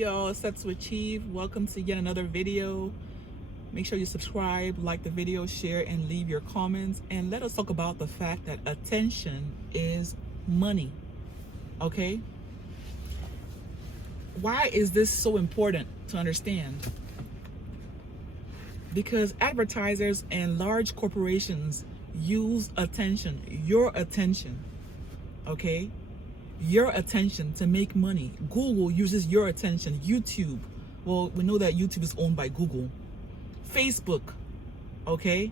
Y'all, Sets with Chief. Welcome to yet another video. Make sure you subscribe, like the video, share, and leave your comments. And let us talk about the fact that attention is money. Okay? Why is this so important to understand? Because advertisers and large corporations use attention, your attention. Okay? Your attention to make money. Google uses your attention. YouTube, well, we know that YouTube is owned by Google. Facebook, okay?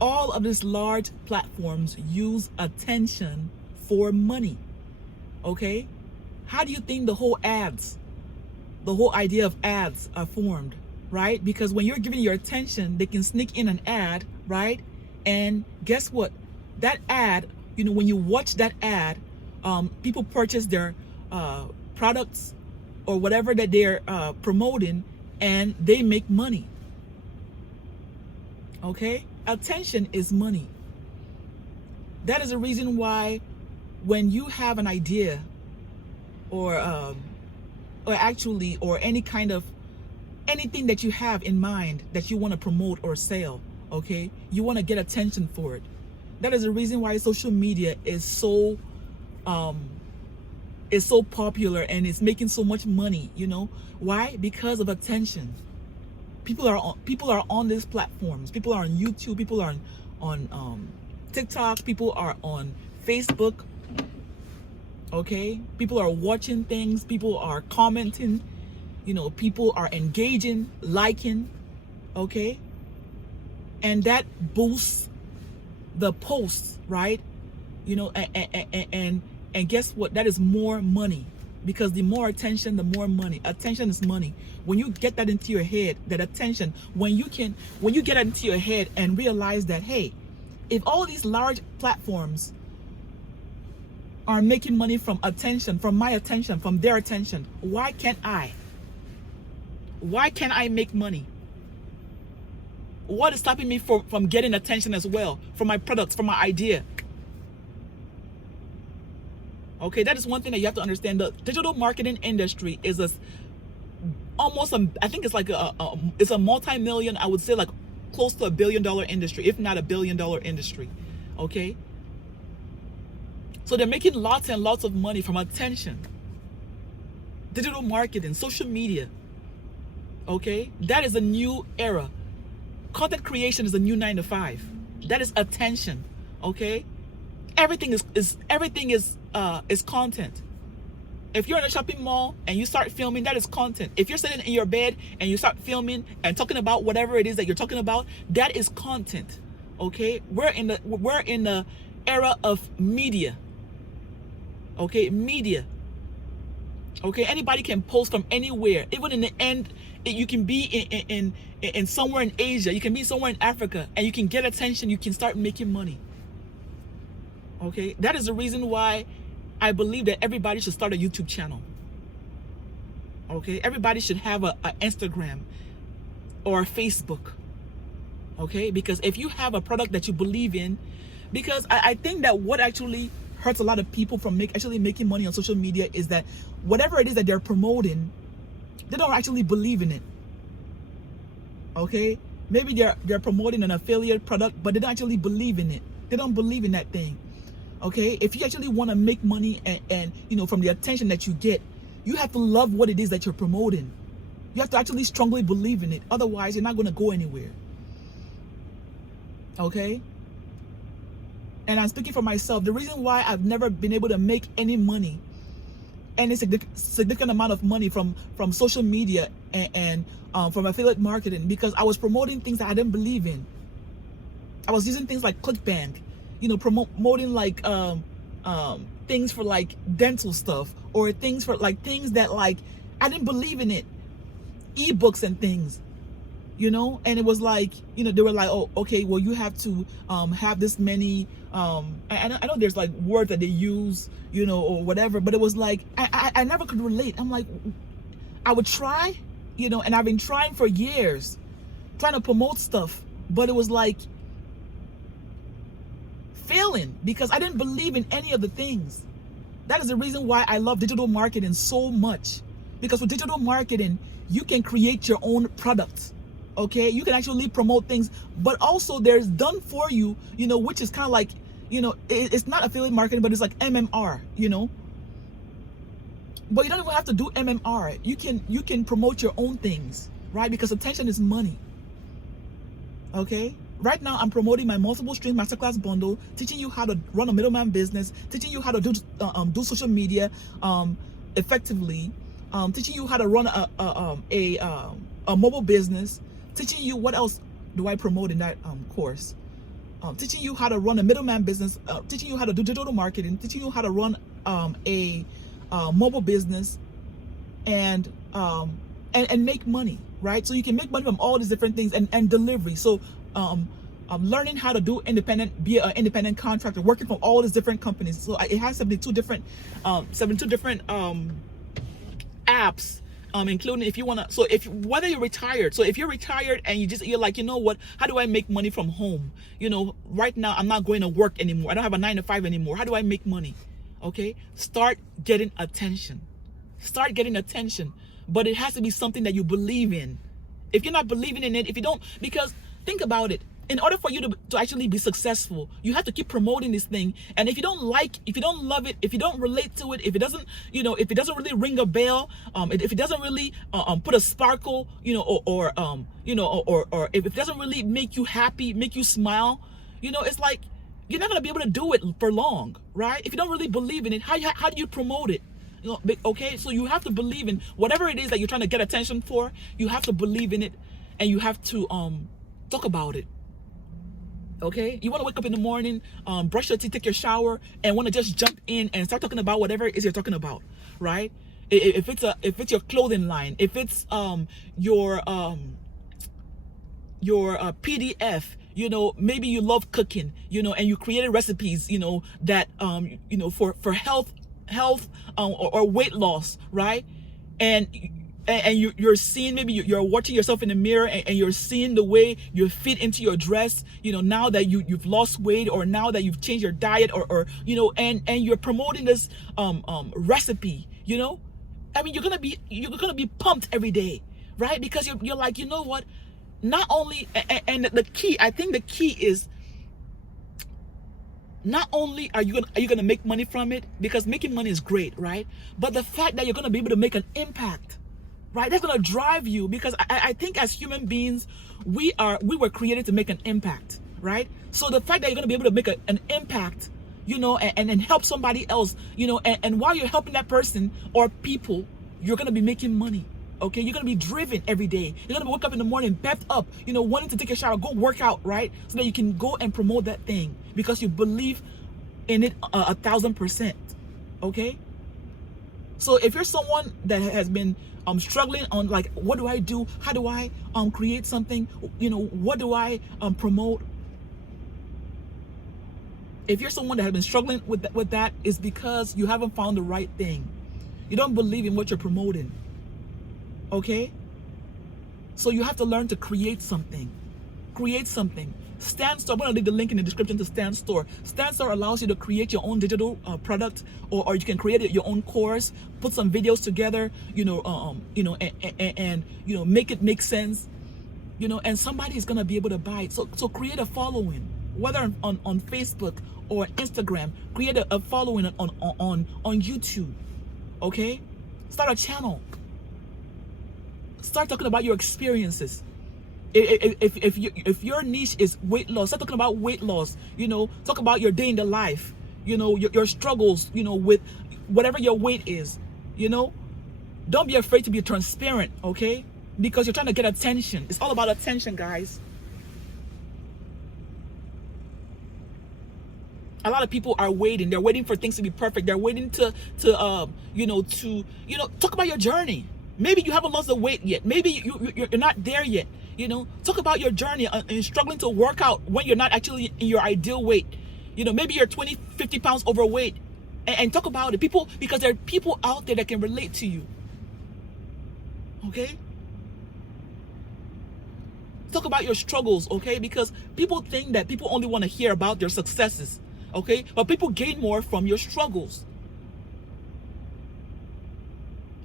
All of these large platforms use attention for money, okay? How do you think the whole idea of ads are formed, right? Because when you're giving your attention, they can sneak in an ad, right? And guess what? That ad, when you watch that ad, people purchase their products or whatever that they're promoting, and they make money. Okay? Attention is money. That is the reason why when you have an idea or any kind of anything that you have in mind that you want to promote or sell, okay? You want to get attention for it. That is the reason why social media is so popular and it's making so much money. Why? Because of attention. People are on these platforms. People are on YouTube. People are on TikTok. People are on Facebook. Okay, people are watching things. People are commenting. People are engaging, liking. Okay, and that boosts the posts, right? And guess what? That is more money, because the more attention, the more money. Attention is money. When you get that into your head, that attention, when you get that into your head and realize that, hey, if all these large platforms are making money from attention, from my attention, from their attention, why can't I? Why can't I make money? What is stopping me from getting attention as well, from my products, from my idea? Okay, that is one thing that you have to understand. The digital marketing industry is I think it's like it's a multi-million, I would say like close to $1 billion industry, if not $1 billion industry. Okay, so they're making lots and lots of money from attention. Digital marketing, social media. Okay, that is a new era. Content creation is a new 9 to 5. That is attention. Okay, everything is content. If you're in a shopping mall and you start filming, that is content. If you're sitting in your bed and you start filming and talking about whatever it is that you're talking about, that is content. Okay, we're in the era of media. Okay, media. Okay, anybody can post from anywhere. Even in the end, you can be in somewhere in Asia, you can be somewhere in Africa, and you can get attention. You can start making money. Okay, that is the reason why I believe that everybody should start a YouTube channel. Okay, everybody should have a Instagram or a Facebook. Okay, because if you have a product that you believe in, because I think that what actually hurts a lot of people from actually making money on social media is that whatever it is that they're promoting, they don't actually believe in it. Okay, maybe they're promoting an affiliate product, but they don't actually believe in it. They don't believe in that thing. Okay, if you actually want to make money and from the attention that you get, you have to love what it is that you're promoting. You have to actually strongly believe in it. Otherwise, you're not going to go anywhere. Okay, and I'm speaking for myself. The reason why I've never been able to make any money, any significant amount of money from social media and from affiliate marketing, because I was promoting things that I didn't believe in. I was using things like ClickBank, promoting like things for like dental stuff, or things that like I didn't believe in it, ebooks and things, and it was like, they were like, oh, okay, well, you have to have this many I know there's like words that they use, or whatever, but it was like I never could relate. I'm like, I would try, and I've been trying for years, trying to promote stuff, but it was like failing because I didn't believe in any of the things. That is the reason why I love digital marketing so much. Because with digital marketing, you can create your own products. Okay, you can actually promote things, but also there's done for you, which is kind of like, it's not affiliate marketing, but it's like MMR, but you don't even have to do MMR. You can promote your own things, right? Because attention is money. Okay, right now I'm promoting my multiple stream masterclass bundle, teaching you how to run a middleman business, teaching you how to do social media effectively, teaching you how to run a mobile business, teaching you what else do I promote in that course, teaching you how to run a middleman business, teaching you how to do digital marketing, teaching you how to run a mobile business, and make money, right? So you can make money from all these different things, and delivery. So learning how to be an independent contractor, working for all these different companies. So it has 72 different apps, including if you want to, so whether you're retired, so if you're retired and you're like, what, how do I make money from home? Right now I'm not going to work anymore. I don't have a 9 to 5 anymore. How do I make money? Okay, start getting attention. Start getting attention. But it has to be something that you believe in. If you're not believing in it, if you don't, because think about it, in order for you to actually be successful, you have to keep promoting this thing. And if you don't love it, if you don't relate to it, if it doesn't, if it doesn't really ring a bell, if it doesn't really put a sparkle, or if it doesn't really make you happy, make you smile, it's like you're not gonna be able to do it for long, right? If you don't really believe in it, how do you promote it? Okay, so you have to believe in whatever it is that you're trying to get attention for. You have to believe in it, and you have to talk about it. Okay, you want to wake up in the morning, brush your teeth, take your shower, and want to just jump in and start talking about whatever it is you're talking about, right? If it's your clothing line, if it's your PDF, maybe you love cooking, and you created recipes, that for health or weight loss, right? And you're seeing, maybe you're watching yourself in the mirror, and you're seeing the way you fit into your dress, now that you've lost weight, or now that you've changed your diet, or and you're promoting this recipe, I mean, you're gonna be pumped every day, right? Because you're like, what, not only, and the key, I think the key is, not only are you gonna make money from it, because making money is great, right? But the fact that you're gonna be able to make an impact, right? That's gonna drive you, because I think as human beings, we were created to make an impact, right? So the fact that you're gonna be able to make an impact, and help somebody else, and while you're helping that person or people, you're gonna be making money. Okay, you're gonna be driven every day. You're gonna wake up in the morning, pepped up, wanting to take a shower, go work out, right? So that you can go and promote that thing, because you believe in it 1,000%. Okay. So if you're someone that has been struggling on, like, what do I do? How do I create something? What do I promote? If you're someone that has been struggling with that, it's because you haven't found the right thing. You don't believe in what you're promoting. Okay, so you have to learn to create something. Stan Store, I'm going to leave the link in the description to Stan Store. Stan Store allows you to create your own digital product, or you can create your own course, put some videos together, and make it make sense, and somebody is going to be able to buy it. So create a following, whether on Facebook or Instagram. Create a following on YouTube. Okay, start a channel. Start talking about your experiences. If your niche is weight loss, start talking about weight loss. Talk about your day in the life. Your struggles. With whatever your weight is. Don't be afraid to be transparent. Okay, because you're trying to get attention. It's all about attention, guys. A lot of people are waiting. They're waiting for things to be perfect. They're waiting to talk about your journey. Maybe you haven't lost the weight yet. Maybe you're not there yet. Talk about your journey and struggling to work out when you're not actually in your ideal weight. Maybe you're 20, 50 pounds overweight, and talk about it. Because there are people out there that can relate to you. Okay? Talk about your struggles, okay? Because people think that people only want to hear about their successes, okay? But people gain more from your struggles.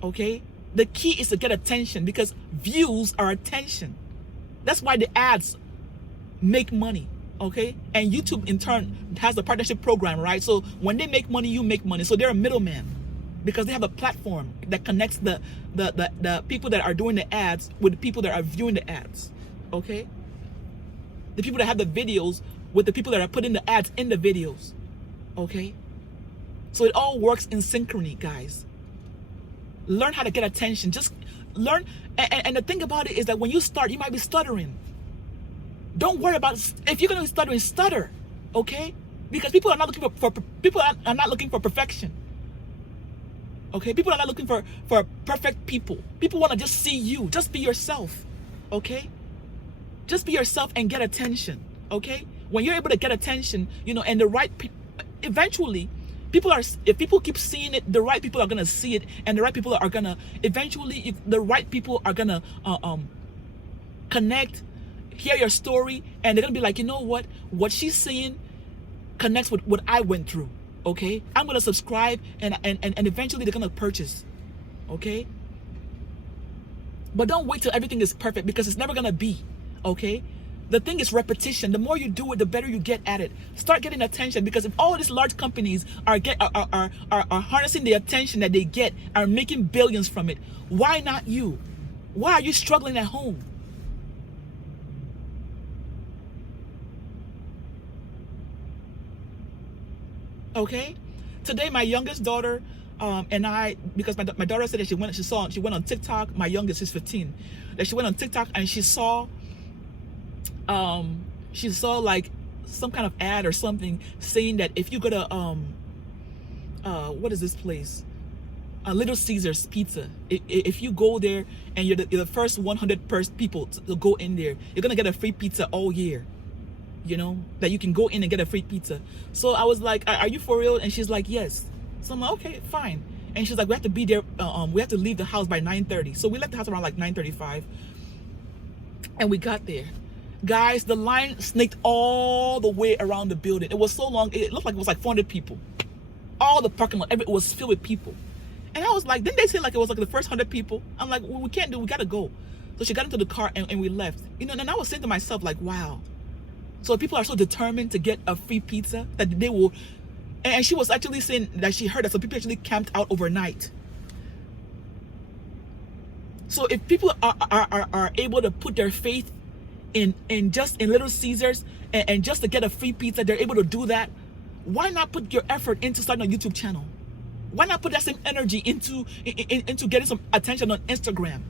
Okay? The key is to get attention, because views are attention. That's why the ads make money, okay? And YouTube in turn has the partnership program, right? So when they make money, you make money. So they're a middleman, because they have a platform that connects the people that are doing the ads with the people that are viewing the ads, okay? The people that have the videos with the people that are putting the ads in the videos, okay? So it all works in synchrony, guys. Learn how to get attention. Just learn. And the thing about it is that when you start, you might be stuttering. Don't worry about, if you're going to be stuttering, stutter, okay? Because people are not looking for people are not looking for perfection. Okay? People are not looking for perfect people. People want to just see you. Just be yourself, okay? Just be yourself and get attention, okay? When you're able to get attention, you know, and the right people, eventually, if people keep seeing it, the right people are gonna see it, and the right people are gonna eventually, if the right people are gonna connect, hear your story, and they're gonna be like, you know what she's saying connects with what I went through, okay? I'm gonna subscribe, and eventually they're gonna purchase, okay? But don't wait till everything is perfect, because it's never gonna be, okay? The thing is repetition. The more you do it, the better you get at it. Start getting attention, because if all these large companies are harnessing the attention that they get, are making billions from it, why not you? Why are you struggling at home? Okay? Today, my youngest daughter and I, because my daughter said that she went on TikTok. My youngest is 15. That she went on TikTok and she saw like some kind of ad or something saying that if you go to what is this place, Little Caesars Pizza, if you go there and you're the first 100 people to go in there, you're gonna get a free pizza all year. You know, that you can go in and get a free pizza. So I was like, are you for real? And she's like, yes. So I'm like, okay, fine. And she's like, we have to be there, we have to leave the house by 9:30. So we left the house around like 9:35, and we got there. Guys, the line snaked all the way around the building. It was so long, it looked like it was like 400 people. All the parking lot, it was filled with people. And I was like, didn't they say like it was like the first 100 people? I'm like, well, we can't do, we gotta go. So she got into the car and we left. You know, and I was saying to myself, like, wow. So people are so determined to get a free pizza that they will. And she was actually saying that she heard that some people actually camped out overnight. So if people are able to put their faith in Little Caesars and just to get a free pizza, they're able to do that. Why not put your effort into starting a YouTube channel? Why not put that same energy into getting some attention on Instagram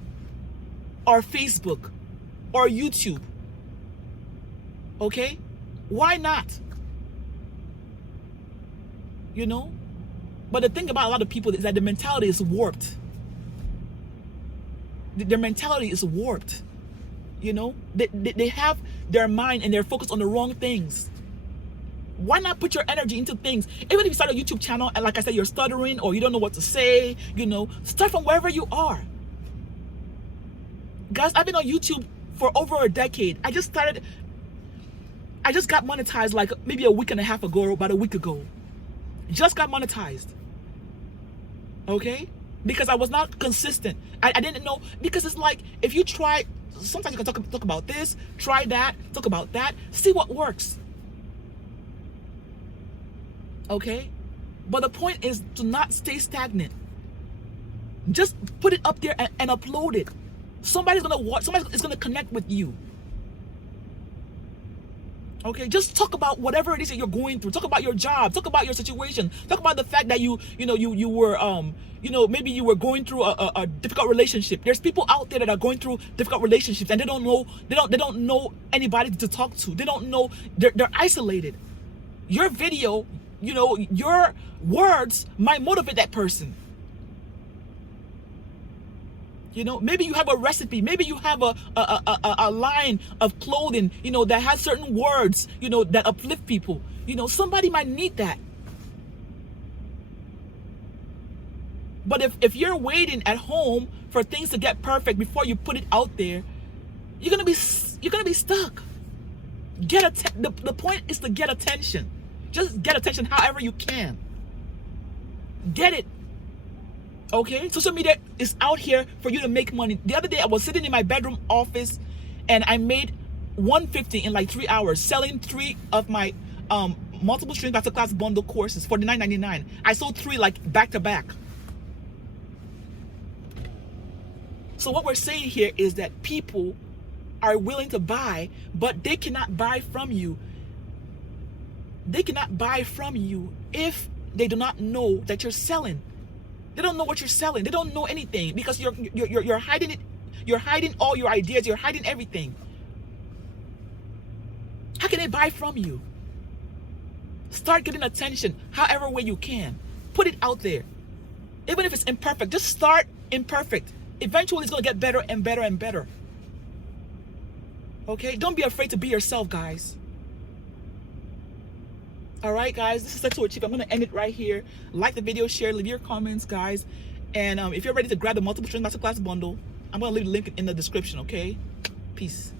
or Facebook or YouTube? Okay? Why not? You know? But the thing about a lot of people is that the mentality is warped. Their mentality is warped. You know? They have their mind and they're focused on the wrong things. Why not put your energy into things? Even if you start a YouTube channel and like I said, you're stuttering or you don't know what to say, you know, start from wherever you are. Guys, I've been on YouTube for over a decade. I just got monetized like maybe a week and a half ago, or about a week ago. Just got monetized. Okay? Because I was not consistent. I didn't know, because it's like if you try, sometimes you can talk about this, try that, talk about that, see what works. Okay? But the point is to not stay stagnant. Just put it up there and upload it. Somebody's gonna watch, somebody is gonna connect with you. Okay, just talk about whatever it is that you're going through. Talk about your job. Talk about your situation. Talk about the fact that you were maybe you were going through a difficult relationship. There's people out there that are going through difficult relationships and they don't know anybody to talk to. They don't know, they're isolated. Your video, you know, your words might motivate that person. You know, maybe you have a recipe, maybe you have a line of clothing, you know, that has certain words, you know, that uplift people. You know, somebody might need that. But if you're waiting at home for things to get perfect before you put it out there, you're gonna be stuck. The point is to get attention. Just get attention however you can. Get it. Okay, social media is out here for you to make money. The other day I was sitting in my bedroom office and I made $150 in like 3 hours selling 3 of my multiple streams masterclass bundle courses for $9.99. I sold 3 like back to back. So what we're saying here is that people are willing to buy, but they cannot buy from you. They cannot buy from you if they do not know that you're selling. They don't know what you're selling. They don't know anything because you're hiding it. You're hiding all your ideas. You're hiding everything. How can they buy from you? Start getting attention however way you can. Put it out there. Even if it's imperfect, just start imperfect. Eventually it's going to get better and better and better. Okay? Don't be afraid to be yourself, guys. All right, guys, this is Sexual Chief. I'm going to end it right here. Like the video, share, leave your comments, guys. And if you're ready to grab the Multiple Streams Masterclass bundle, I'm going to leave the link in the description, okay? Peace.